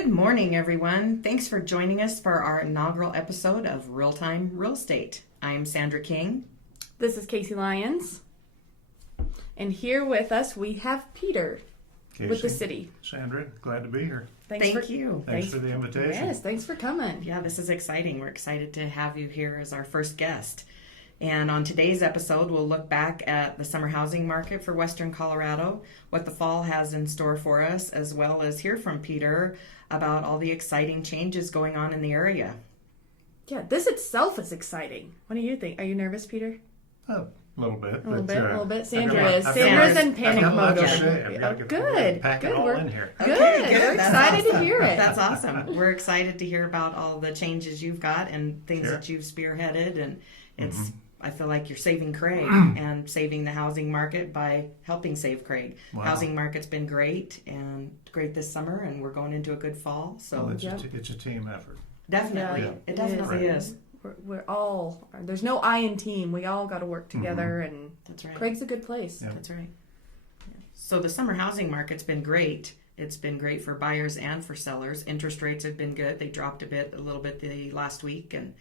Good morning, everyone. Thanks for joining us for our inaugural episode of Real Time Real Estate. I'm Sandra King. This is Casey Lyons. And here with us we have Peter with the city. Sandra, glad to be here. Thank you. Thanks for the invitation. Yes, thanks for coming. Yeah, this is exciting. We're excited to have you here as our first guest. And on today's episode, we'll look back at the summer housing market for Western Colorado, what the fall has in store for us, as well as hear from Peter about all the exciting changes going on in the area. Yeah, this itself is exciting. What do you think? Are you nervous, Peter? A little bit. A little bit. Sandra I've is. got Sandra's my- in panic I've got mode. my to say. I've got to get Good. pack it all We're in here. good. Okay, We're That's excited awesome. to hear it. That's awesome. We're excited to hear about all the changes you've got and things Sure. that you've spearheaded. And it's, I feel like you're saving Craig and saving the housing market by helping save Craig. Wow. Housing market's been great and great this summer, and we're going into a good fall. So Well, Yeah. it's a team effort. definitely, Yeah. it definitely Right. is. We're all, there's no I in team. We all got to work together, and That's right. Craig's a good place. Yeah. That's right. So the summer housing market's been great. It's been great for buyers and for sellers. Interest rates have been good. They dropped a little bit the last week, and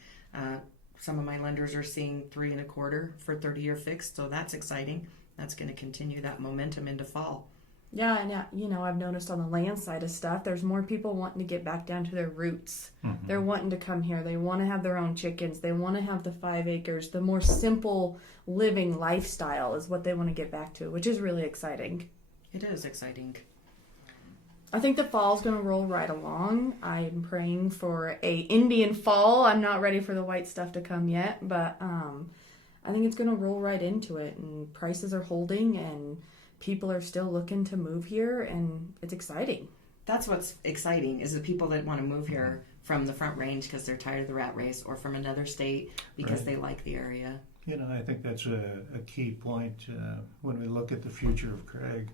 some of my lenders are seeing 3.25% for 30-year fixed. So that's exciting. That's going to continue that momentum into fall. Yeah, and I've noticed on the land side of stuff, there's more people wanting to get back down to their roots. They're wanting to come here. They want to have their own chickens. They want to have the 5 acres. The more simple living lifestyle is what they want to get back to, which is really exciting. It is exciting. I think the fall's going to roll right along. I'm praying for a Indian fall. I'm not ready for the white stuff to come yet, but I think it's going to roll right into it, and prices are holding, and people are still looking to move here, and it's exciting. That's what's exciting is the people that want to move here from the Front Range because they're tired of the rat race, or from another state because they like the area. You know, I think that's a key point when we look at the future of Craig.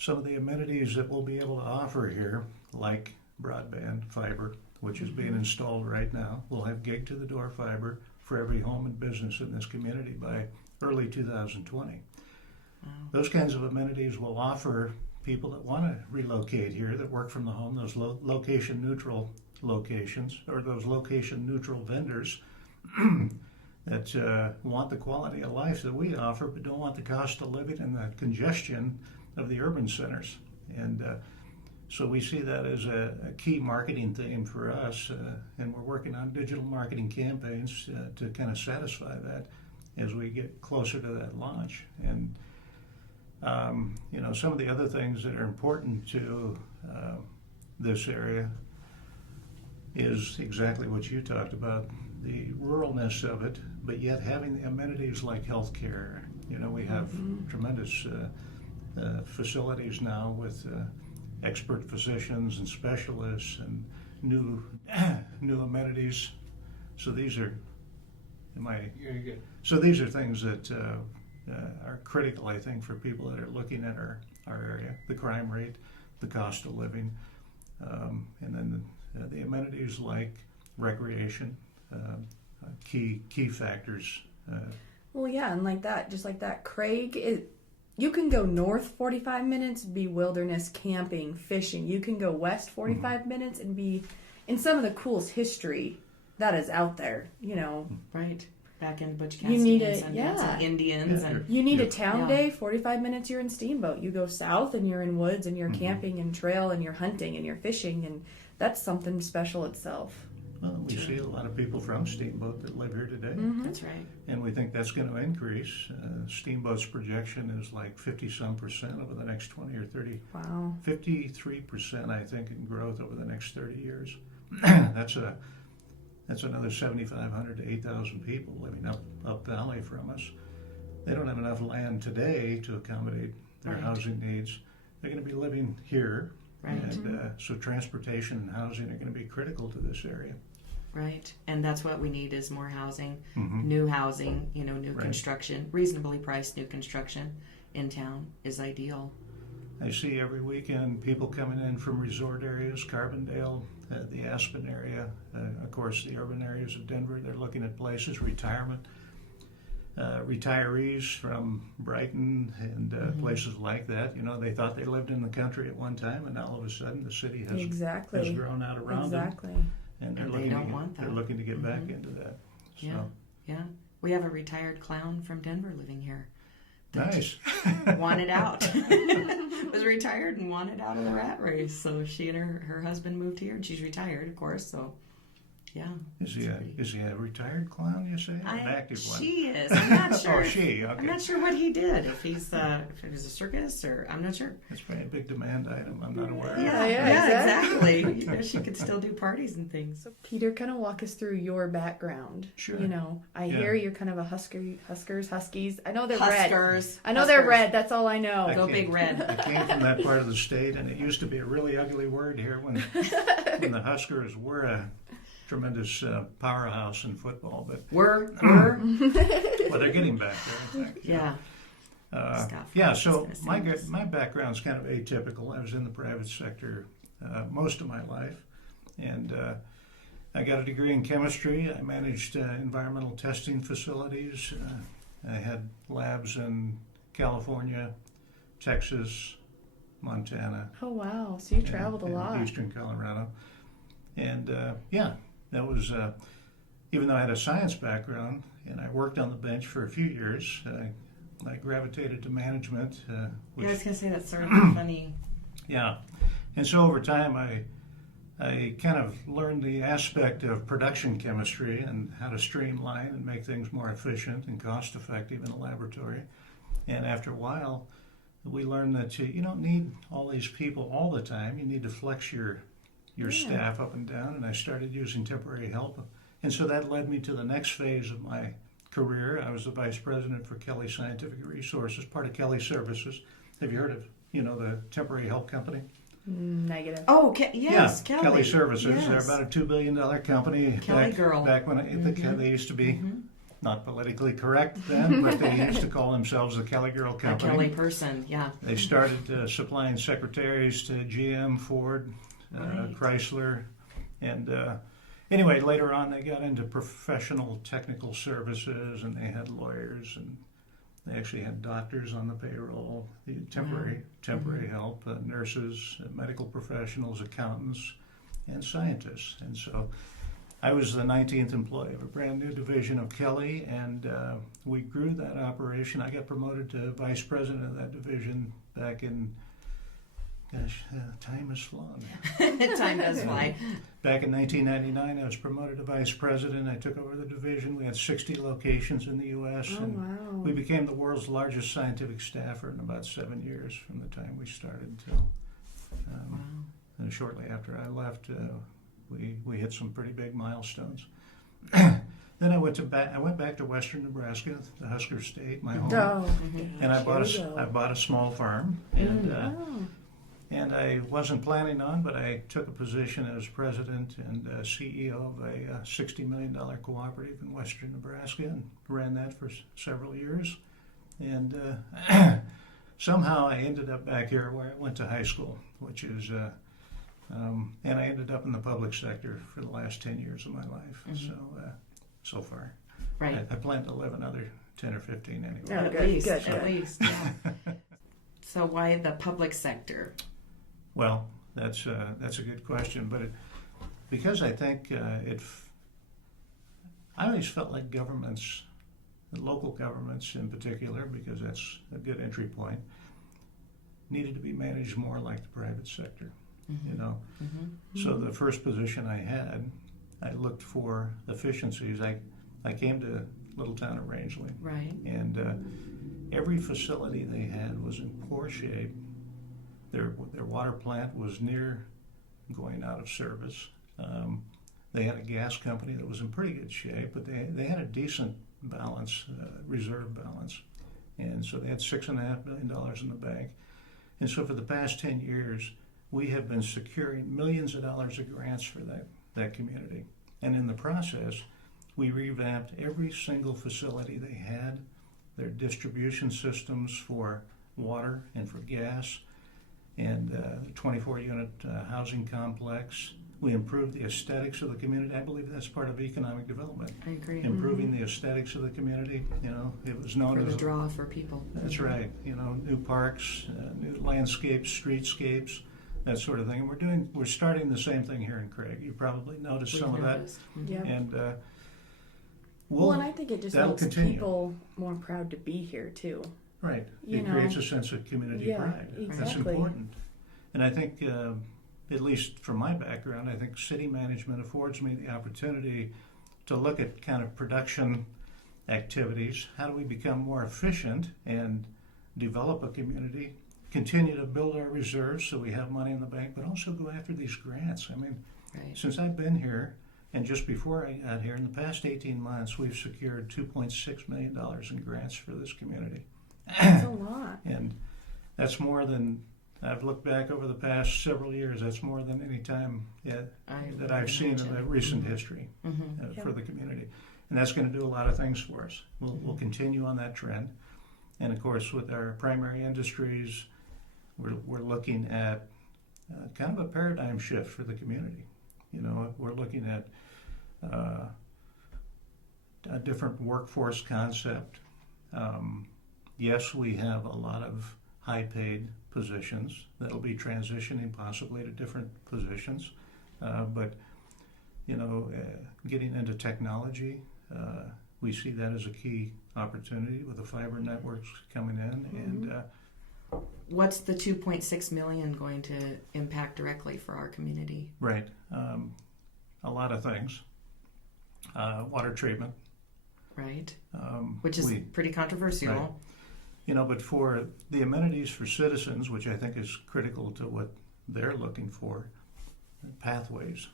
Some of the amenities that we'll be able to offer here, like broadband fiber, which is being installed right now. We'll have gig-to-the-door fiber for every home and business in this community by early 2020. Wow. Those kinds of amenities will offer people that want to relocate here, that work from the home, those location-neutral locations, or those location-neutral vendors that want the quality of life that we offer, but don't want the cost of living and the congestion of the urban centers. And so we see that as a key marketing theme for us, and we're working on digital marketing campaigns to kind of satisfy that as we get closer to that launch. And some of the other things that are important to this area is exactly what you talked about, the ruralness of it, but yet having the amenities like healthcare. You know, we have tremendous facilities now with expert physicians and specialists and new amenities. So these are, Very good. So these are things that are critical, I think, for people that are looking at our area. The crime rate, the cost of living, and then the amenities like recreation, key factors. Well, yeah, and just like that, Craig, you can go north 45 minutes, be wilderness camping, fishing. You can go west 45 minutes and be in some of the coolest history that is out there, Right. Back in Butch You need Cassidy and Sundance and Indians. Yeah. And You need a Yep. town day, 45 minutes you're in Steamboat. You go south and you're in woods and you're camping and trail and you're hunting and you're fishing, and that's something special itself. Well, we see a lot of people from Steamboat that live here today, that's right. and we think that's going to increase. Steamboat's projection is like 50-some% over the next 20 or 30. Wow. 53%, I think, in growth over the next 30 years. That's another 7,500 to 8,000 people living up valley from us. They don't have enough land today to accommodate their Right. housing needs. They're going to be living here, Right. and so transportation and housing are going to be critical to this area. Right. And that's what we need is more housing, Mhm. new housing, new Right. construction, reasonably priced new construction in town is ideal. I see every weekend people coming in from resort areas, Carbondale, the Aspen area, of course the urban areas of Denver. They're looking at places, retirement. retirees from Brighton and places like that. You know, they thought they lived in the country at one time, and all of a sudden the city has grown out around them. And they're And they looking don't to want get, they're that. looking to get back into that. So. Yeah. We have a retired clown from Denver living here. Nice. Wanted out. Was retired and wanted out of the rat race. So she and her husband moved here, and she's retired, of course. So, yeah. Is he a retired clown? You say, an active one? She is. I'm not sure. Oh, she. Okay. I'm not sure what he did. If if it was a circus or I'm not sure. That's probably a big demand item. I'm not aware. Yeah, exactly. You know, she could still do parties and things. So Peter, kind of walk us through your background. Sure. You know, I hear you're kind of a Huskies. I know they're Huskers. red. I know they're red. That's all I know. Go Big Red. I came from that part of the state, and it used to be a really ugly word here when the Huskers were a tremendous powerhouse in football. But Were. well, they're getting back there, I think. Yeah. So my background's kind of atypical. I was in the private sector most of my life, and I got a degree in chemistry. I managed environmental testing facilities. I had labs in California, Texas, Montana. Oh wow! So you traveled a lot. Eastern Colorado, and that was even though I had a science background and I worked on the bench for a few years. I gravitated to management. I was going to say that's sort of funny. Yeah, and so over time I kind of learned the aspect of production chemistry and how to streamline and make things more efficient and cost effective in a laboratory. And after a while, we learned that you don't need all these people all the time. You need to flex your staff up and down. And I started using temporary help. And so that led me to the next phase of my career. I was the vice president for Kelly Scientific Resources, part of Kelly Services. Have you heard of, the temporary help company? Negative. Oh, yes, yeah, Kelly. Kelly Services. Yes. They're about a $2 billion company. Kelly girl. Back when they used to be not politically correct then, but they used to call themselves the Kelly Girl A Company. Kelly person, yeah. They started supplying secretaries to GM, Ford, Chrysler, and anyway, later on they got into professional technical services, and they had lawyers, and they actually had doctors on the payroll, the temporary help, nurses, medical professionals, accountants, and scientists. And so I was the 19th employee of a brand new division of Kelly, and we grew that operation. I got promoted to vice president of that division back in, time has flown. Time does fly. Back in 1999, I was promoted to vice president. I took over the division. We had 60 locations in the U.S. and we became the world's largest scientific staffer in about 7 years from the time we started till. And shortly after I left, we hit some pretty big milestones. Then I went back to Western Nebraska, the Husker State, my home, and I bought a small farm, and I wasn't planning on, but I took a position as president and CEO of a $60 million cooperative in Western Nebraska and ran that for several years. And somehow I ended up back here where I went to high school, which is, and I ended up in the public sector for the last 10 years of my life. So far. Right. I plan to live another 10 or 15 anyway. Oh, At least, yeah. So why the public sector? Well, that's a good question, but because I think I always felt like governments, local governments in particular, because that's a good entry point, needed to be managed more like the private sector. So the first position I had, I looked for efficiencies. I came to little town of Rangeley, Right. and every facility they had was in poor shape. Their water plant was near going out of service. They had a gas company that was in pretty good shape, but they had a decent balance, reserve balance, and so they had $6.5 million in the bank. And so for the past 10 years, we have been securing millions of dollars of grants for that community. And in the process, we revamped every single facility they had, their distribution systems for water and for gas, and the 24-unit housing complex, we improve the aesthetics of the community. I believe that's part of economic development. I agree. Improving the aesthetics of the community. You know, it was known For the as draw for people. That's right. You know, new parks, new landscapes, streetscapes, that sort of thing. And we're starting the same thing here in Craig. You probably noticed We've some of that. noticed. Mhm. Yep. And Well, and I think it just that'll makes continue. people more proud to be here too. right, You it know. creates a sense of community Yeah, pride. That's exactly. important. And I think, at least from my background, I think city management affords me the opportunity to look at kind of production activities. How do we become more efficient and develop a community, continue to build our reserves so we have money in the bank, but also go after these grants. I mean, Right. since I've been here, and just before I got here, in the past 18 months, we've secured $2.6 million in grants for this community. That's a lot. And that's more than, I've looked back over the past several years, that's more than any time that I've seen in the recent history Mm-hmm. for the community. And that's going to do a lot of things for us. We'll continue on that trend. And of course, with our primary industries, we're looking at kind of a paradigm shift for the community. You know, we're looking at a different workforce concept. Yes, we have a lot of high-paid positions that'll be transitioning possibly to different positions, but you know, getting into technology, we see that as a key opportunity with the fiber networks coming in. And What's the 2.6 million going to impact directly for our community? right, a lot of things. Water treatment, Right. Which is pretty controversial. Right. You know, but for the amenities for citizens, which I think is critical to what they're looking for, pathways,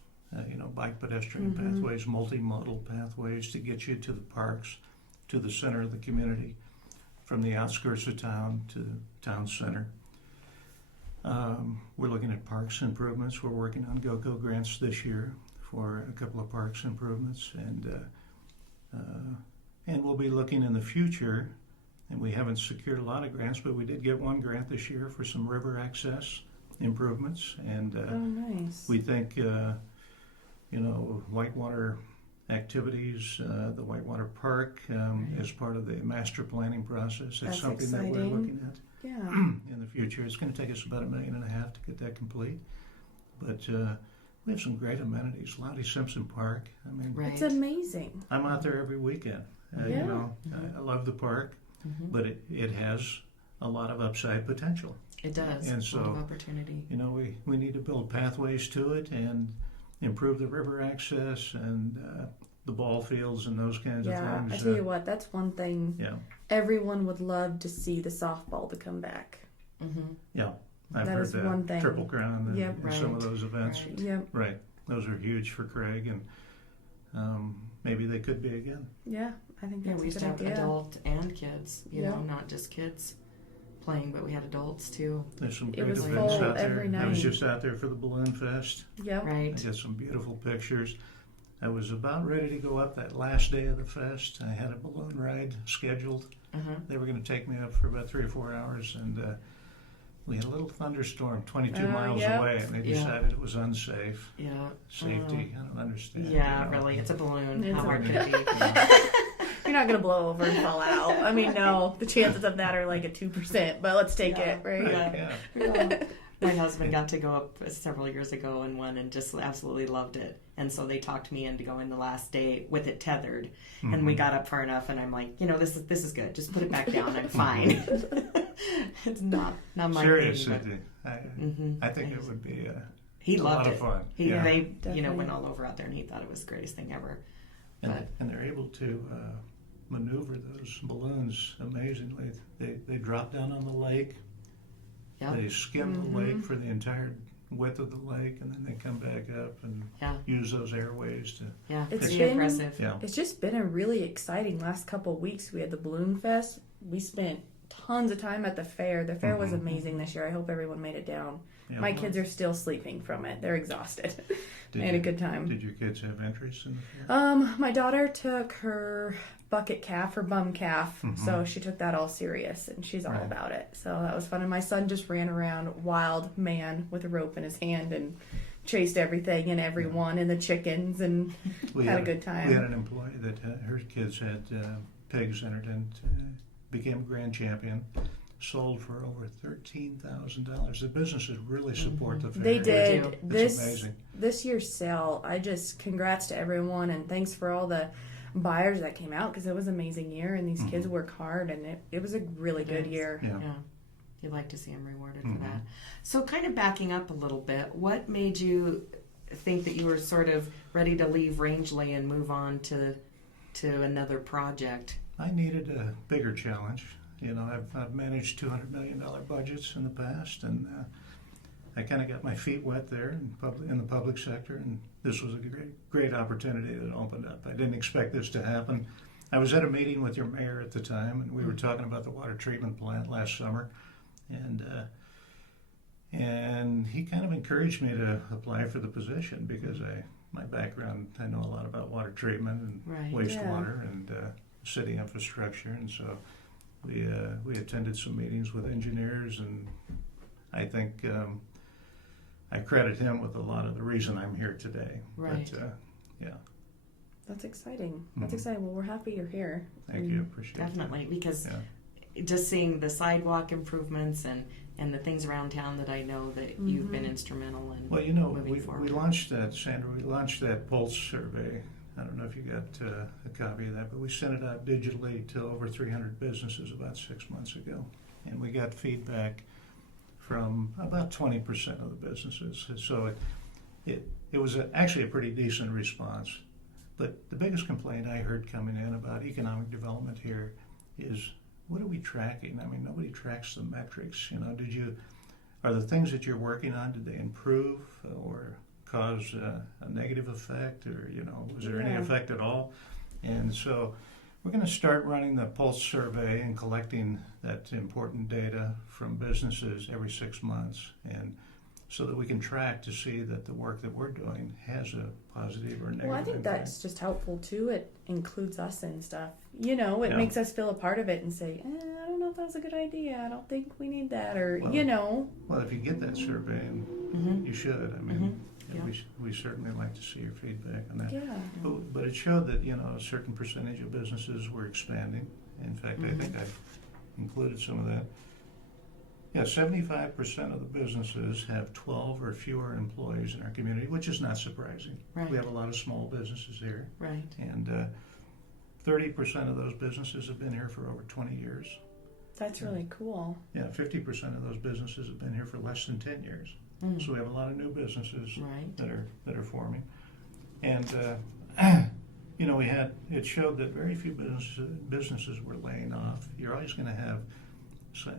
you know, bike pedestrian pathways, multimodal pathways to get you to the parks, to the center of the community, from the outskirts of town to the town center. We're looking at parks improvements. We're working on GOCO grants this year for a couple of parks improvements, and we'll be looking in the future. And we haven't secured a lot of grants, but we did get one grant this year for some river access improvements. And Oh, nice. we think, you know, whitewater activities, the Whitewater Park, as part of the master planning process. It's That's something that we're exciting. looking at Yeah. in the future. It's going to take us about $1.5 million to get that complete. But we have some great amenities. Lottie Simpson Park. I mean, Right. It's amazing. I'm out there every weekend. You Yeah. know, I love the park. But it has a lot of upside potential. It does. And a lot of so, opportunity. You know, we need to build pathways to it and improve the river access and the ball fields and those kinds Yeah, of I things. tell you what, that's one thing Yeah, everyone would love to see the softball to come back. yeah. I've That heard is that. one thing. Triple Crown and, Yep. and some of Right. those events. Right. Yep. Right. Those are huge for Craig, and maybe they could be again. Yeah, I think Yeah, that's we used a to good have idea. adult and kids, you Yeah. know, not just kids playing, but we had adults too. There's some It great was events full out there. every I was night. just out there for the Balloon Fest. Yep. I Right. got some beautiful pictures. I was about ready to go up that last day of the fest. I had a balloon ride scheduled. They were going to take me up for about 3 or 4 hours, and we had a little thunderstorm 22 miles yep. away, and they Yeah. decided it was unsafe. Yeah. Safety, I don't understand. Yeah, you know. really. It's a balloon. It's How a hard could it be? You're not gonna blow over and fall out. I mean, no. The chances of that are like a 2%, but let's take Yeah. it, right? Yeah. Yeah. My husband got to go up several years ago and won and just absolutely loved it. And so they talked me into going the last day with it tethered. And we got up far enough, and I'm like, you know, this is good. Just put it back down. I'm fine. It's not my Seriously, thing. I think it would be He a loved lot it. of fun. He, Yeah. They, Definitely. went all over out there, and he thought it was the greatest thing ever. And they're able to maneuver those balloons amazingly. They drop down on the lake. Yeah. They skim the lake for the entire width of the lake, and then they come back up and Yeah. use those airways to. Yeah. It's Pretty been- impressive. Yeah. It's just been a really exciting last couple of weeks. We had the Balloon Fest. We spent tons of time at the fair. The fair was amazing this year. I hope everyone made it down. Yeah. My kids are still sleeping from it. They're exhausted. Did They had a you- good time. Did your kids have interest in the fair? My daughter took her bucket calf, her bum calf, so she took that all serious, and she's all Right. about it. So that was fun. And my son just ran around wild man with a rope in his hand and chased everything and everyone and the chickens and had a good time. We had an employee that her kids had pigs entered and became a grand champion. Sold for over $13,000. The businesses really support the fair. They did. It's amazing. This year's sale, congrats to everyone and thanks for all the buyers that came out because it was an amazing year and these kids work hard and it was a really good year. Yeah. You'd like to see them rewarded for that. So kind of backing up a little bit, what made you think that you were sort of ready to leave Rangeley and move on to another project? I needed a bigger challenge. I've managed $200 million budgets in the past, and I kind of got my feet wet there in the public sector, and this was a great opportunity that opened up. I didn't expect this to happen. I was at a meeting with your mayor at the time, and we were talking about the water treatment plant last summer, and he kind of encouraged me to apply for the position because my background, I know a lot about water treatment and wastewater and city infrastructure, and so we attended some meetings with engineers, and I think I credit him with a lot of the reason I'm here today. Right. But, That's exciting. That's exciting. Well, we're happy you're here. Thank you. Appreciate it. Definitely, because just seeing the sidewalk improvements and the things around town that I know that you've been instrumental in moving forward. We launched that, Sandra, Pulse survey. I don't know if you got a copy of that, but we sent it out digitally to over 300 businesses about 6 months ago. And we got feedback from about 20% of the businesses. So it was actually a pretty decent response. But the biggest complaint I heard coming in about economic development here is, what are we tracking? I mean, nobody tracks the metrics. Are the things that you're working on, did they improve or cause a negative effect, or was there any effect at all? And so we're going to start running the Pulse survey and collecting that important data from businesses every 6 months, and so that we can track to see that the work that we're doing has a positive or negative Well, I think impact. that's just helpful too. It includes us and stuff. It makes us feel a part of it and say, I don't know if that was a good idea. I don't think we need that, or Well, if you get that survey, and you should. I mean, we certainly like to see your feedback on that. Yeah. But it showed that a certain percentage of businesses were expanding. In fact, I think I've included some of that. Yeah, 75% of the businesses have 12 or fewer employees in our community, which is not surprising. Right. We have a lot of small businesses here. Right. And 30% of those businesses have been here for over 20 years. That's really cool. Yeah, 50% of those businesses have been here for less than 10 years. So we have a lot of new businesses that are forming. And, it showed that very few businesses were laying off. You're always going to have,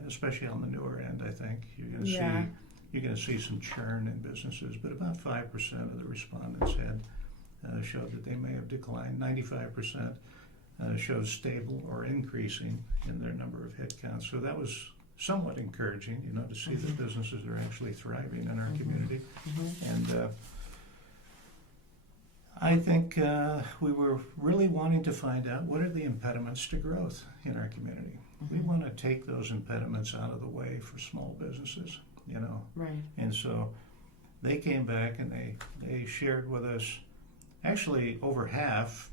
especially on the newer end, I think, you're going to see some churn in businesses, but about 5% of the respondents showed that they may have declined. 95% showed stable or increasing in their number of headcounts. So that was somewhat encouraging, to see that businesses are actually thriving in our community. And I think we were really wanting to find out, what are the impediments to growth in our community? We want to take those impediments out of the way for small businesses, Right. And so they came back and they shared with us, actually over half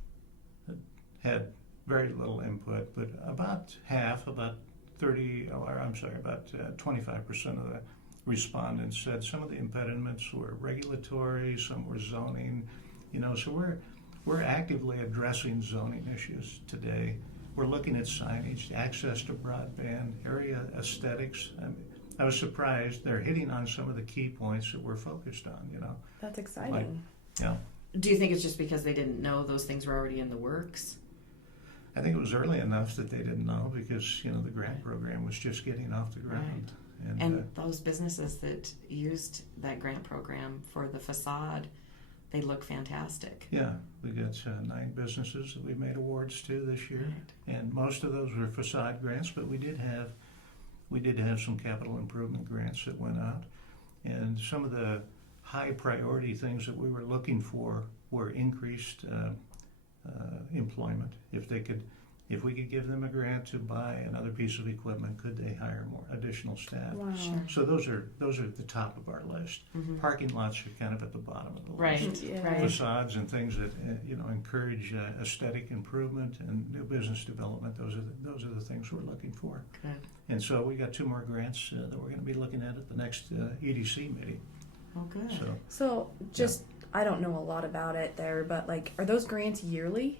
had very little input, but about half, about 25% of the respondents said some of the impediments were regulatory, some were zoning, so we're actively addressing zoning issues today. We're looking at signage, access to broadband, area aesthetics. I was surprised they're hitting on some of the key points that we're focused on, That's exciting. Do you think it's just because they didn't know those things were already in the works? I think it was early enough that they didn't know because, the grant program was just getting off the ground. Right. And those businesses that used that grant program for the facade, they look fantastic. Yeah, we got 9 businesses that we made awards to this year. Right. And most of those were facade grants, but we did have some capital improvement grants that went out. And some of the high priority things that we were looking for were increased employment. If if we could give them a grant to buy another piece of equipment, could they hire more additional staff? Wow. Sure. So those are the top of our list. Mhm. Parking lots are kind of at the bottom of the Right, list. Yeah. right. Facades and things that encourage aesthetic improvement and new business development. Those are the things we're looking for. Good. And so we got 2 more grants that we're going to be looking at the next EDC meeting. Oh, good. So just, I don't know a lot about it there, but like, are those grants yearly?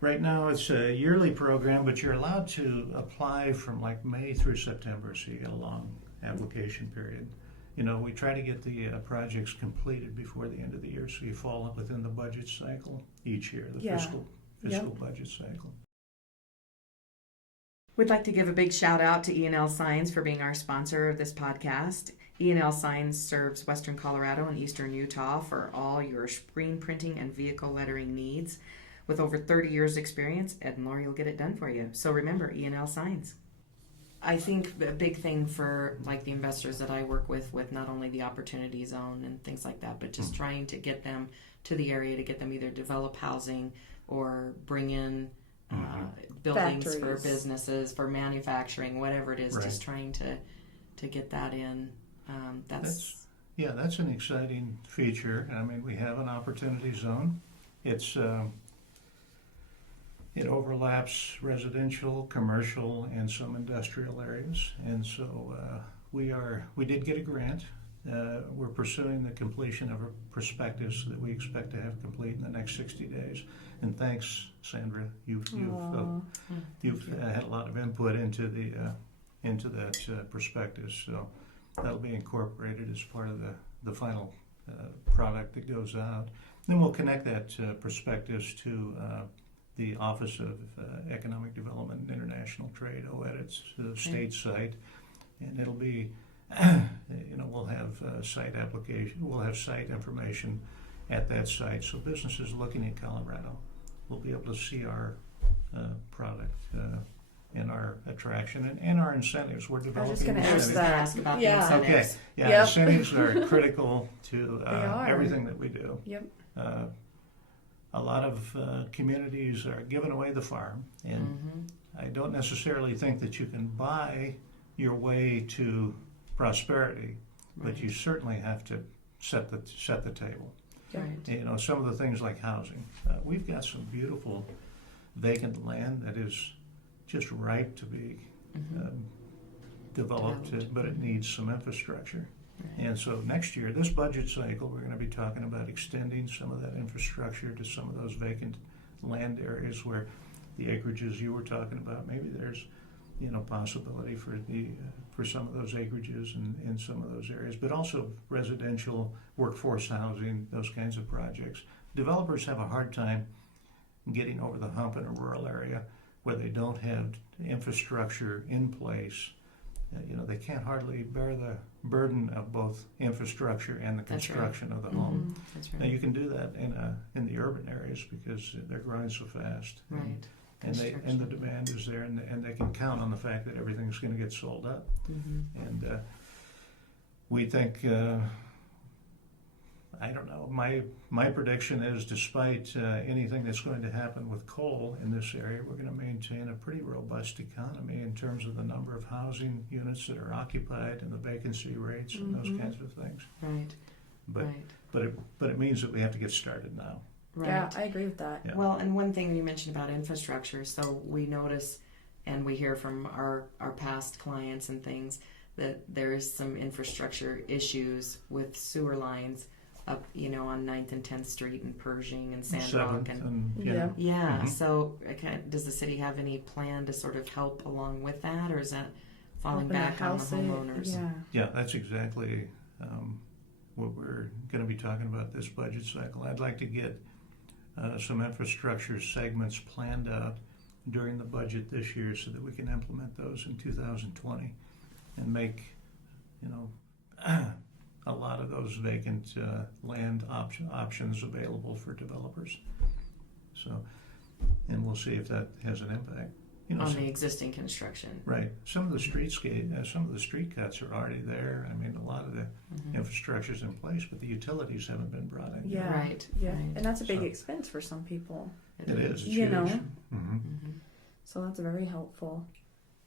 Right now it's a yearly program, but you're allowed to apply from like May through September, so you get a long application period. We try to get the projects completed before the end of the year, so you fall within the budget cycle each year, the Yeah. fiscal Yep. budget cycle. We'd like to give a big shout out to E&L Signs for being our sponsor of this podcast. E&L Signs serves Western Colorado and Eastern Utah for all your screen printing and vehicle lettering needs. With over 30 years experience, Ed and Lori will get it done for you. So remember, E&L Signs. I think a big thing for like the investors that I work with not only the opportunity zone and things like that, but just trying to get them to the area, to get them either develop housing or bring in buildings for Factories. businesses, for manufacturing, whatever it is, Right. just trying to get that in. That's That's an exciting feature. I mean, we have an opportunity zone. It overlaps residential, commercial, and some industrial areas. And so we did get a grant. We're pursuing the completion of a prospectus that we expect to have complete in the next 60 days. And thanks, Sandra. You've had a lot of input into that prospectus. So that'll be incorporated as part of the final product that goes out. Then we'll connect that prospectus to the Office of Economic Development and International Trade, OEDIT's state site, and it'll be, we'll have site application, we'll have site information at that site, so businesses looking at Colorado will be able to see our product and our attraction and our incentives. We're I was developing just going to ask incentives. that. Ask about the Yeah. incentives. Okay, yeah, Yep. incentives are critical to They are. everything that we do. Yep. A lot of communities are giving away the farm, and Mhm. I don't necessarily think that you can buy your way to prosperity, but Right. you certainly have to set the table. Right. Some of the things like housing. We've got some beautiful vacant land that is just ripe to be Mhm. developed, Developed. but it needs some infrastructure. Right. And so next year, this budget cycle, we're going to be talking about extending some of that infrastructure to some of those vacant land areas where the acreages you were talking about, maybe there's, possibility for some of those acreages in some of those areas, but also residential, workforce housing, those kinds of projects. Developers have a hard time getting over the hump in a rural area where they don't have infrastructure in place. They can't hardly bear the burden of both infrastructure and the That's right. construction of the home. Mhm. That's Now right. you can do that in the urban areas because they're growing so fast, Right. and the demand is there, and they can count on the fact that everything's going to get sold up. Mhm. And we think, I don't know, my prediction is despite anything that's going to happen with coal in this area, we're going to maintain a pretty robust economy in terms of the number of housing units that are occupied and the vacancy rates and those Mhm. kinds of things. Right. But Right. but it means that we have to get started now. Right. Yeah, I agree with that. Yeah. Well, and one thing you mentioned about infrastructure, so we notice and we hear from our past clients and things that there is some infrastructure issues with sewer lines up, on 9th and 10th Street and Pershing and Sandrock. 7th And and yeah, Mhm. so does the city have any plan to sort of help along with that, or is that falling Open the back on the house, homeowners? Yeah. Yeah, that's exactly what we're going to be talking about this budget cycle. I'd like to get some infrastructure segments planned out during the budget this year so that we can implement those in 2020 and make, a lot of those vacant land options available for developers. So, and we'll see if that has an impact. On the existing construction. Right. Some of the street cuts are already there. I mean, a lot of the Mhm. infrastructure's in place, but the utilities haven't been brought in. Yeah. Right. Yeah. Right. And that's a big So- expense for some people. It is. It's You huge. know. Mhm. Mhm. So that's very helpful.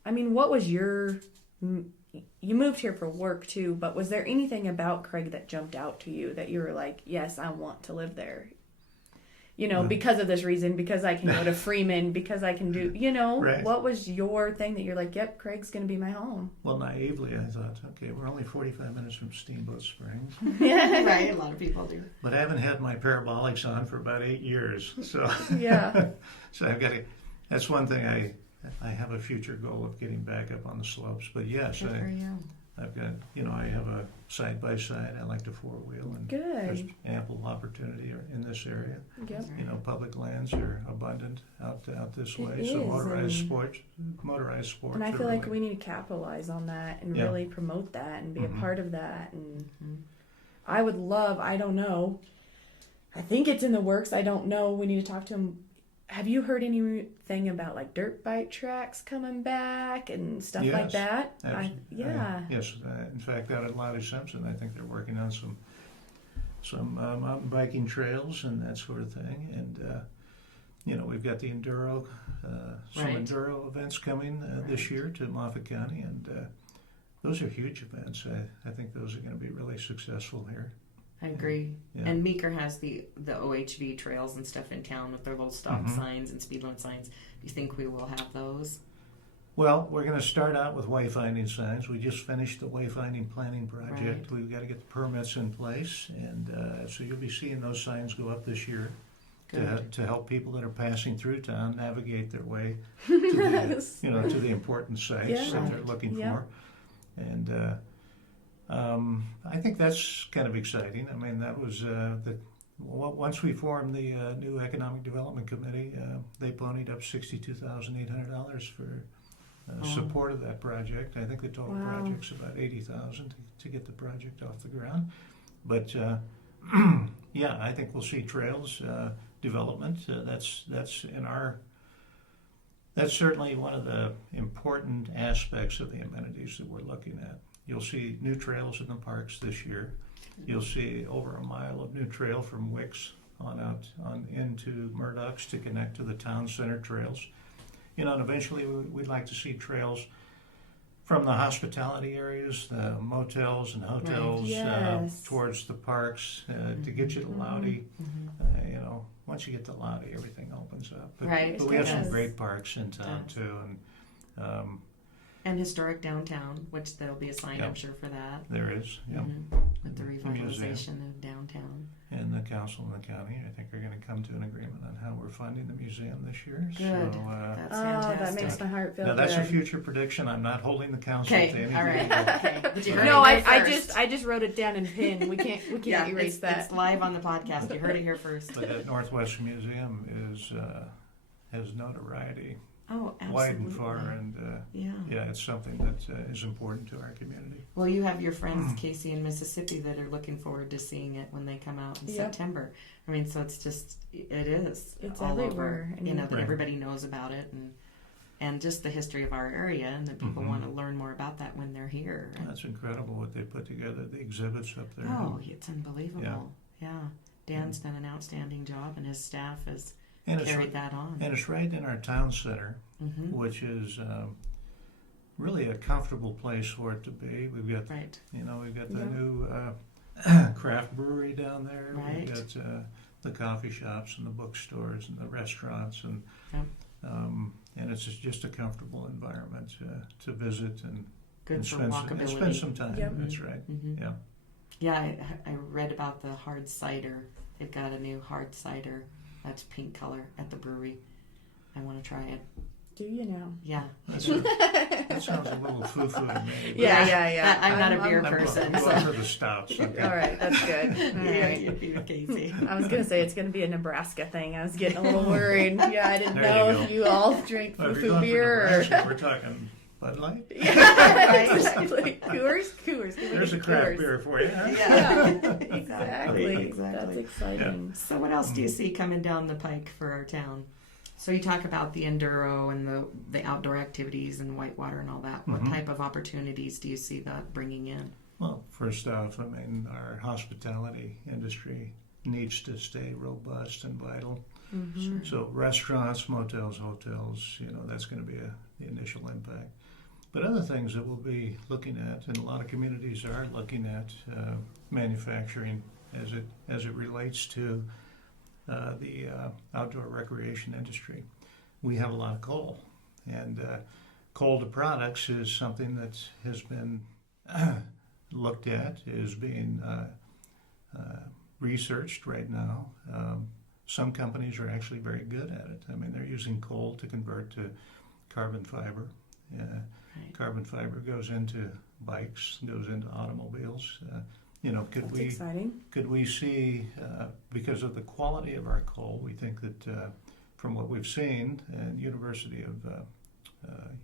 I mean, what was your... You moved here for work too, but was there anything about Craig that jumped out to you that you were like, yes, I want to live there? You know, because of this reason, because I can go to Freeman, because I can do, you know, Right. What was your thing that you're like, yep, Craig's going to be my home? Well, naively, I thought, okay, we're only 45 minutes from Steamboat Springs. Right, a lot of people do. But I haven't had my parabolics on for about 8 years. So, Yeah. so I've got to, that's one thing I have a future goal of getting back up on the slopes. But yes, Good for you. I've got, I have a side-by-side. I like to four-wheel, and there's Good. ample opportunity in this area. Yep. Public lands are abundant out this way. It So is, motorized and- sports. And I are feel like really- we need to capitalize on that and Yeah. really promote that and be Mhm. a part of that. And Mhm. I would love, I don't know, I think it's in the works. I don't know. We need to talk to him. Have you heard anything about like dirt bike tracks coming back and stuff like Yes, that? Yes. In fact, out at Lottie Simpson, I think they're working on some mountain biking trails and that sort of thing. And we've got the enduro, some Right. enduro events coming this year to Moffat County, and those are huge events. I think those are going to be really successful here. I agree. Yeah. And Meeker has the OHV trails and stuff in town with their little stop Mhm. signs and speed limit signs. Do you think we will have those? Well, we're going to start out with wayfinding signs. We just finished the wayfinding planning project. Right. We've got to get the permits in place, and so you'll be seeing those signs go up this year to help people that are passing through town navigate their way to the, to the important sites Yeah. that they're looking Yeah. for. And I think that's kind of exciting. I mean, that was once we formed the new Economic Development Committee, they ponied up $62,800 for support of that project. I think the total Wow. project's about $80,000 to get the project off the ground. But yeah, I think we'll see trails development. That's certainly one of the important aspects of the amenities that we're looking at. You'll see new trails in the parks this year. You'll see over a mile of new trail from Wicks on into Murdoch's to connect to the town center trails. And eventually we'd like to see trails from the hospitality areas, the motels and hotels, Right. Yes. towards the parks to get you to Loudy. Once you get to Loudy, everything opens up. Right. But we have some Yes. great parks in town Yes. too, and And historic downtown, which there'll be a sign, Yep. I'm sure, for that. there is, yeah. With the The museum. revitalization of downtown. And the council and the county, I think, are going to come to an agreement on how we're funding the museum this year. Good. So, That's Oh, fantastic. that makes my heart feel now good. that's a future prediction. I'm not holding the council to Okay, anything. all right. Okay. But you heard No, it here I first. just wrote it down in pin. We can't Yeah, erase that. It's live on the podcast. You heard it here first. But that Northwest Museum has notoriety Oh, absolutely. wide and far, and Yeah. it's something that is important to our community. Well, you have your friends, Casey in Mississippi, that are looking forward to seeing it when they come out in Yep. September. I mean, so it is. It's all everywhere. over. And That Right. everybody knows about it, and just the history of our area, and that people Mhm. want to learn more about that when they're here. That's incredible what they put together. The exhibits up there. Oh, it's unbelievable. Yeah. Dan's done an outstanding job, and his staff has and it's carried that on. and it's right in our town center, Mm-hmm. which is really a comfortable place for it to be. We've got Right. we've got the Yeah. new craft brewery down there. Right. We've got the coffee shops and the bookstores and the restaurants, and Yep. and it's just a comfortable environment to visit and Good for spend walkability. some time. Yep. That's right. Mm-hmm. Yeah. Yeah, I read about the hard cider. They've got a new hard cider that's pink color at the brewery. I want to try it. Do you know? Yeah. That sounds a little foo-foo to me. but Yeah. I'm not a beer I'm person. going So. for the stouts. Okay. All right, that's good. All Yeah, right. you Casey. I was gonna say it's gonna be a Nebraska thing. I was getting a little worried. Yeah, I didn't There know you if go. you all drink Well, if you're foo going for beer or. Nebraska, we're talking Bud Light. Yeah, exactly. Coors. Give me There's the a craft Coors. beer for you. Huh? Yeah, Exactly. exactly. That's exciting. So what else do you see coming down the pike for our town? So you talk about the enduro and the outdoor activities and whitewater and all that. What Mhm. type of opportunities do you see that bringing in? Well, first off, I mean, our hospitality industry needs to stay robust and vital. Mm-hmm. So restaurants, motels, hotels, that's going to be the initial impact. But other things that we'll be looking at, and a lot of communities are looking at manufacturing as it relates to the outdoor recreation industry. We have a lot of coal, and coal to products is something that has been looked at, is being researched right now. Some companies are actually very good at it. I mean, they're using coal to convert to carbon fiber. Right. Carbon fiber goes into bikes, goes into automobiles. That's exciting. Could we see, because of the quality of our coal, we think that from what we've seen, and University of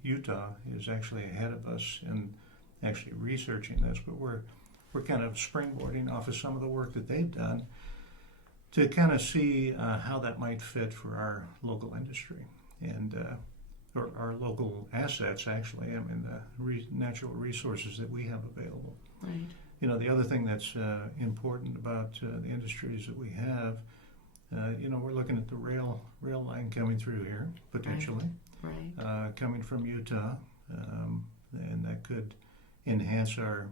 Utah is actually ahead of us in actually researching this, but we're kind of springboarding off of some of the work that they've done to kind of see how that might fit for our local industry and or our local assets, actually. I mean, the natural resources that we have available. Right. The other thing that's important about the industries that we have, we're looking at the rail line coming through here, potentially, Right. coming from Utah, and that could enhance our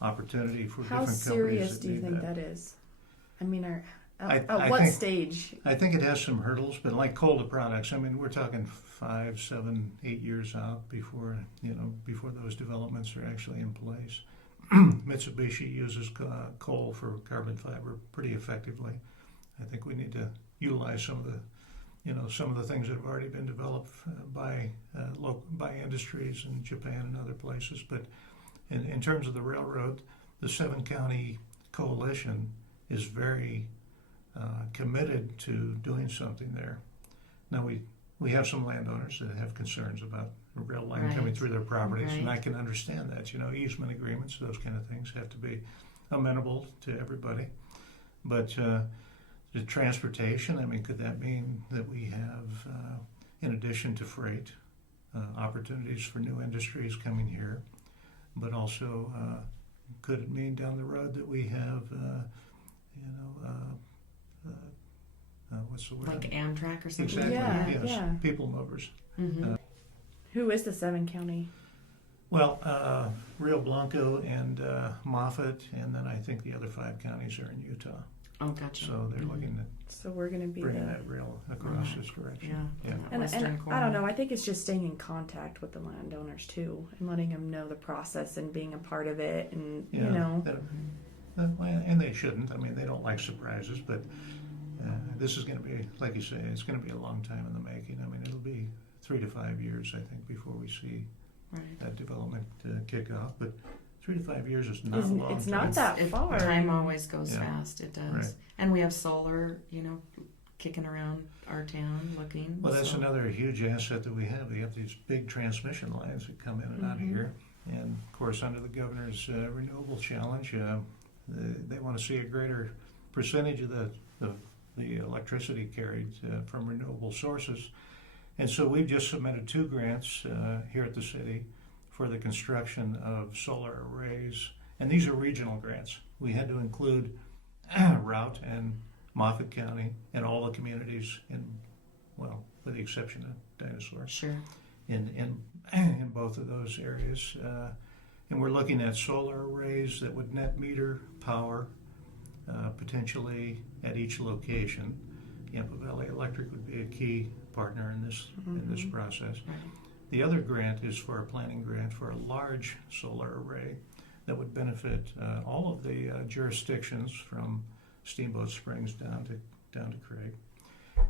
opportunity for How different companies. serious do you think that is? I mean, at I what think- stage? I think it has some hurdles, but like coal to products, I mean, we're talking 5, 7, 8 years out before those developments are actually in place. Mitsubishi uses coal for carbon fiber pretty effectively. I think we need to utilize some of the things that have already been developed by industries in Japan and other places. But in terms of the railroad, the 7-county coalition is very committed to doing something there. Now we have some landowners that have concerns about a rail line Right. coming through their properties, and Right. I can understand that. Easement agreements, those kind of things have to be amenable to everybody. But the transportation, I mean, could that mean that we have, in addition to freight, opportunities for new industries coming here, but also could it mean down the road that we have, what's the word? Like Amtrak or something. Exactly. Yeah, Yes. yeah. People movers. Mm-hmm. Who is the 7-county? Well, Rio Blanco and Moffat, and then I think the other 5 counties are in Utah. Oh, gotcha. So they're Mhm. looking at So we're going to be bringing the... that rail across Right. this direction. Yeah. Yeah. that And western corner. I don't know, I think it's just staying in contact with the landowners too and letting them know the process and being a part of it and, And they shouldn't. I mean, they don't like surprises, but this is going to be, like you say, it's going to be a long time in the making. I mean, it'll be 3 to 5 years, I think, before we see Right. that development kick off. But 3 to 5 years is not a long it's time. not that far. Time always goes Yeah. fast. It does. Right. And we have solar, kicking around our town looking. Well, that's so. another huge asset that we have. We have these big transmission lines that come in and out of Mhm. here. And of course, under the governor's renewable challenge, they want to see a greater percentage of the electricity carried from renewable sources. And so we've just submitted 2 grants here at the city for the construction of solar arrays. And these are regional grants. We had to include Routt and Moffat County and all the communities with the exception of Dinosaur, Sure. in both of those areas. And we're looking at solar arrays that would net meter power potentially at each location. Yampa Valley Electric would be a key partner in this process. Right. The other grant is for a planning grant for a large solar array that would benefit all of the jurisdictions from Steamboat Springs down to Craig,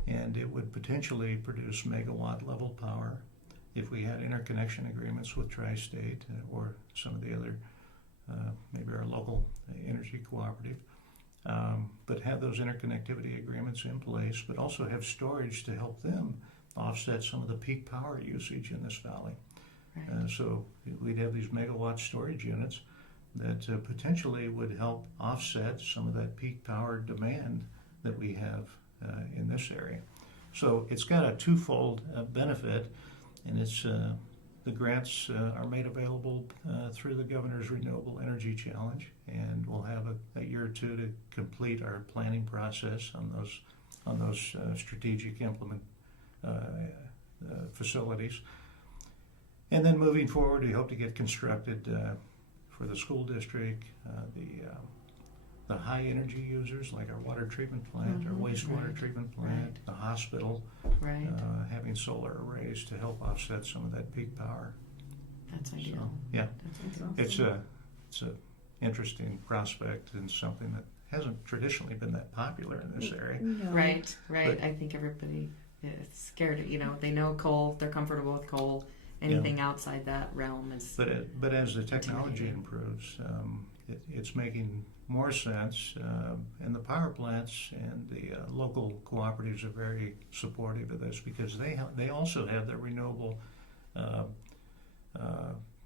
and it would potentially produce megawatt level power if we had interconnection agreements with Tri-State or some of the other, maybe our local energy cooperative. But have those interconnectivity agreements in place, but also have storage to help them offset some of the peak power usage in this valley. Right. So we'd have these megawatt storage units that potentially would help offset some of that peak power demand that we have in this area. So it's got a twofold benefit, and it's The grants are made available through the Governor's Renewable Energy Challenge, and we'll have a year or two to complete our planning process on those strategic implement facilities. And then moving forward, we hope to get constructed for the school district, the high energy users like our water treatment plant, our wastewater Right. treatment plant, Right. the hospital, Right. having solar arrays to help offset some of that peak power. That's So, ideal. yeah, That's ideal. it's a interesting prospect and something that hasn't traditionally been that popular in this area. No. Right. But- I think everybody is scared. They know coal. They're comfortable with coal. Anything outside that realm is. But as the technology Intimidating. improves, it's making more sense, and the power plants and the local cooperatives are very supportive of this because they also have their renewable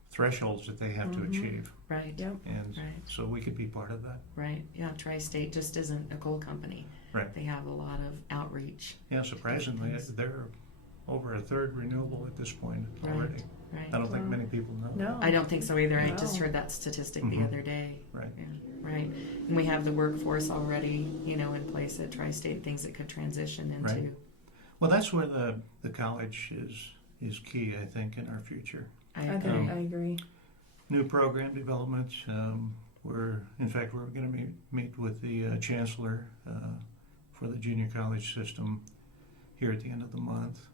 thresholds that they have to achieve, Right. Yep. and Right. so we could be part of that. Right. Yeah. Tri-State just isn't a coal company. Right. They have a lot of outreach. Yeah, surprisingly, Yes. they're over a third renewable at this point Right. already. Right. I don't think Wow. many people know. No. I don't think so either. I No. just heard that statistic the Mhm. other day. Right. Yeah, right. And we have the workforce already, in place at Tri-State, things that could transition into. Right. Well, that's where the college is key, I think, in our future. I I agree. think I agree. New program development. We're going to meet with the chancellor for the junior college system here at the end of the month,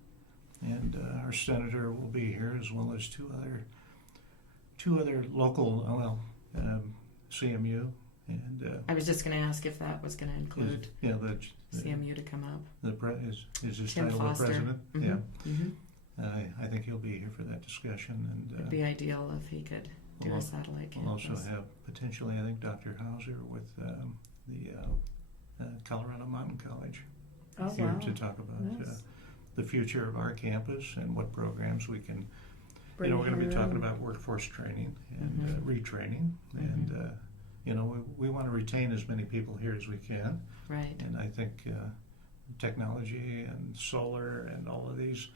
and our senator will be here as well as two other local, CMU and I was just going to ask if that was going to include the CMU to come up. is his Tim title Foster. the president? Mhm. Yeah, Mm-hmm. I think he'll be here for that discussion, and It'd be ideal if he could do we'll a satellite we'll campus. also have potentially, I think, Dr. Hauser with the Colorado Mountain College Oh here wow. to talk about Nice. the future of our campus and what programs we can. Bring We're going to be her talking in. about workforce training and Mhm. retraining, and we want to retain as many people here as we can. Right. And I think technology and solar and all of these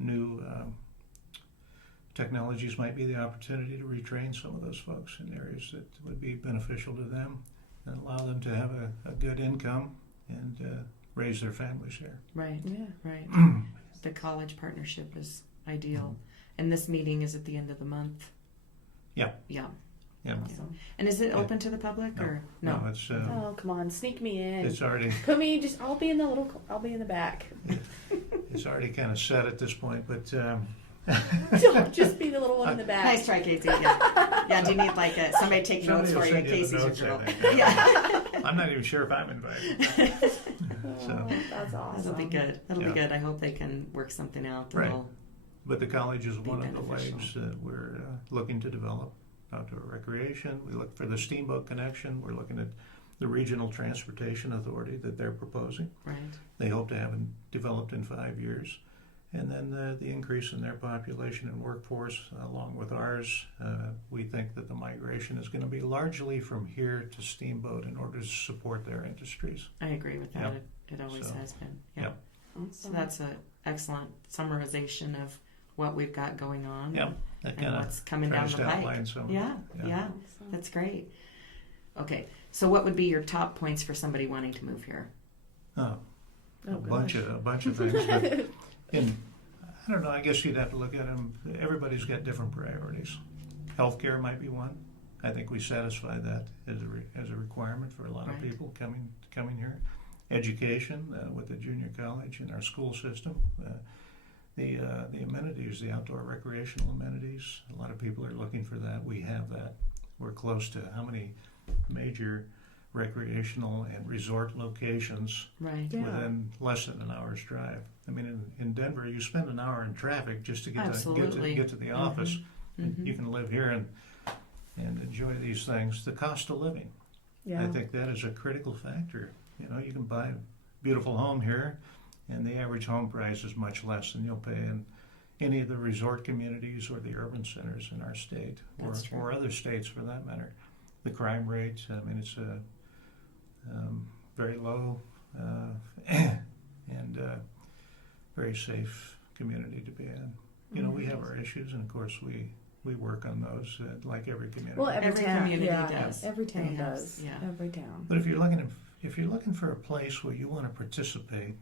new technologies might be the opportunity to retrain some of those folks in areas that would be beneficial to them and allow them to have a good income and raise their families here. Right. Yeah. Right. The college partnership is ideal. And this meeting is at the end of the month. Yeah. Yeah. Yeah. Awesome. And is it Yeah. open to the public No. or No, it's Oh come on, sneak me in. it's already Put me just. I'll be in the back. it's already kind of set at this point, but Don't just be the little one in the back. Nice try, Casey. Yeah. Yeah. Do you need somebody take notes somebody will for you? send you the Casey's your notes, I girl. think. Yeah. I'm not even sure if I'm invited. So- Oh, that's awesome. That'll be good. That'll Yeah. be good. I hope they can work something out. Right. That'll- But the college is Be one of the beneficial. legs that we're looking to develop. Outdoor recreation. We look for the Steamboat connection. We're looking at the regional transportation authority that they're proposing. Right. They hope to have it developed in 5 years. And then the increase in their population and workforce, along with ours, we think that the migration is going to be largely from here to Steamboat in order to support their industries. I agree with that. Yep. It always So, has been. Yeah. yep. So Awesome. that's an excellent summarization of what we've got going on. Yep, that And kind of what's coming tries down the to pike. outline some. Yeah. Yeah. Awesome. That's great. Okay. So what would be your top points for somebody wanting to move here? Oh, Oh, a bunch of things. But I don't know. I guess you'd have to look at them. Everybody's got different priorities. Healthcare might be one. I think we satisfy that as a requirement for a lot of Right. people coming here. Education with the junior college and our school system. The amenities, the outdoor recreational amenities. A lot of people are looking for that. We have that. We're close to how many major recreational and resort locations Right. Yeah. within less than an hour's drive. I mean, in Denver, you spend an hour in traffic just to get Absolutely. to the office. Mhm. You can live here and enjoy these things. The cost of living, Yeah. I think that is a critical factor. You can buy a beautiful home here, and the average home price is much less than you'll pay in any of the resort communities or the urban centers in our state, That's true. or other states for that matter. The crime rate, I mean, it's very low and very safe community to be in. you know, we have our issues, and of course we work on those like every community. Well, every town, community yeah, does. every town They have- does. yeah. Every town. But if you're looking for a place where you want to participate,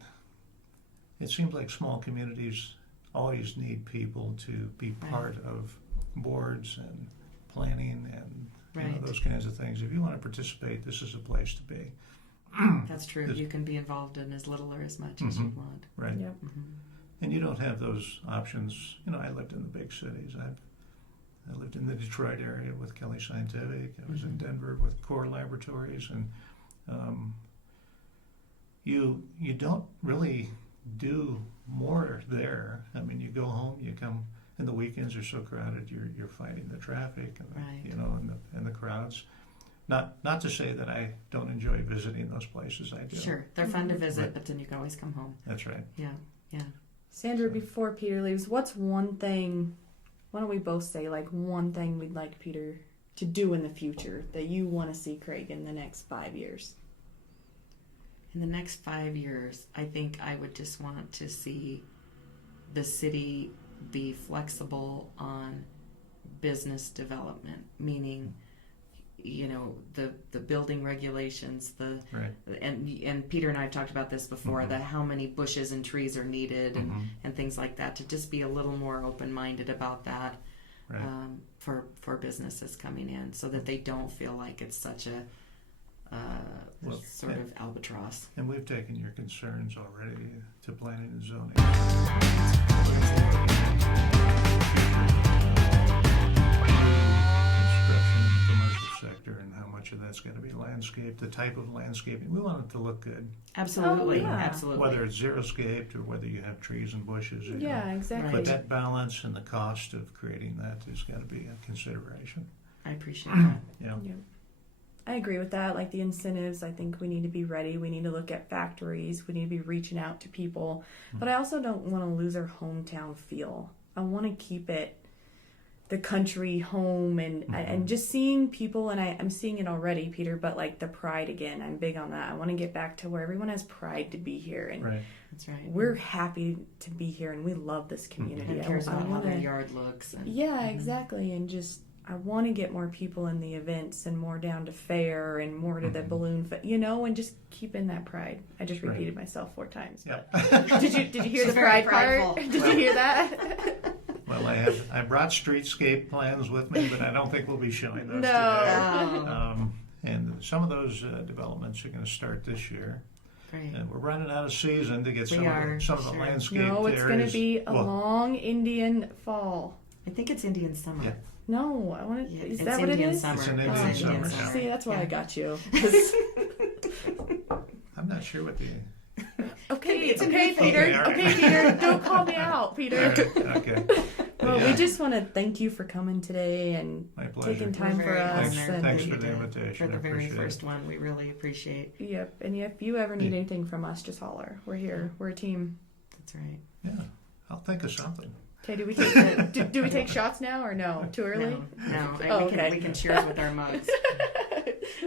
it seems like small communities always need people to be Right. part of boards and planning and Right. those kinds of things. If you want to participate, this is a place to be. That's true. Is- You can be involved in as little or as much as you want. Right. Yep. And you don't have those options. You know, I lived in the big cities. I lived in the Detroit area with Kelly Scientific. I was in Denver with Core Laboratories, and you don't really do more there. I mean, you go home, you come, and the weekends are so crowded. You're fighting the traffic and Right. and the crowds. Not to say that I don't enjoy visiting those places. I do. Sure, they're fun to visit, Right. but then you can always come home. That's right. Yeah. Sandra, before Peter leaves, what's one thing, why don't we both say, like, one thing we'd like Peter to do in the future that you want to see Craig in the next 5 years? In the next 5 years, I think I would just want to see the city be flexible on business development, meaning, the building regulations, Right. and Peter and I have talked about this before, the how many bushes and trees are needed and things like that, to just be a little more open-minded about that. Right. For businesses coming in, so that they don't feel like it's such a Well, sort of albatross. And we've taken your concerns already to planning and zoning. Construction, commercial sector, and how much of that's going to be landscaped, the type of landscaping. We want it to look good, Absolutely, yeah. absolutely. whether it's xeriscaped or whether you have trees and bushes. Yeah, exactly. But that balance and the cost of creating that has got to be a consideration. I appreciate that. Yeah. Yeah. I agree with that. Like the incentives, I think we need to be ready. We need to look at factories. We need to be reaching out to people. But I also don't want to lose our hometown feel. I want to keep it the country home and just seeing people, and I'm seeing it already, Peter, but like the pride again. I'm big on that. I want to get back to where everyone has pride to be here. And Right. That's right. we're happy to be here and we love this community. Who cares about how wanna- their yard looks? And, Yeah, exactly. And just, I want to get more people in the events and more down to fair and more to the balloon, and just keeping that pride. I just Right. repeated myself 4 times. Yeah. Did you hear She's the very pride part? prideful. Did you hear that? Well, I brought streetscape plans with me, but I don't think we'll be showing those No. today. Oh, And some of those developments are going to start this year. great. And we're running out of season to get We some are, of the sure. landscape No, it's going to areas. be a Well, long Indian fall. I think it's Indian summer. Yeah. No, I want to. Yeah, Is it's that what Indian it is? summer. It's an Indian Oh, summer, yes. yeah. See, that's why Yeah. I got you. I'm not sure what the. Okay, It's a okay, new thing. Peter. Okay, all right. Okay, Peter. Don't call me out, Peter. All right, okay. Well, Yeah, we just want to thank you for coming today and my pleasure. taking time We're for very us. Thanks, honored thanks that for you the did invitation. For the I very appreciate first it. one, we really appreciate. Yep, and if you ever need Yeah. anything from us, just holler. We're here. We're a team. That's right. Yeah, I'll think of something. Okay, do we take do we take shots now or no? Too early? No, Oh, we okay. can cheers with our mugs.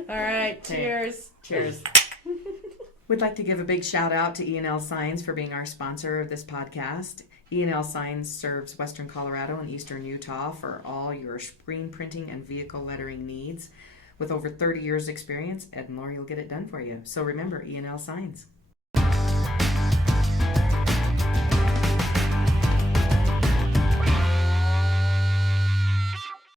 All right, Okay. cheers. Cheers. We'd like to give a big shout out to E&L Signs for being our sponsor of this podcast. E&L Signs serves Western Colorado and Eastern Utah for all your screen printing and vehicle lettering needs. With over 30 years experience, Ed and Lori will get it done for you. So remember, E&L Signs.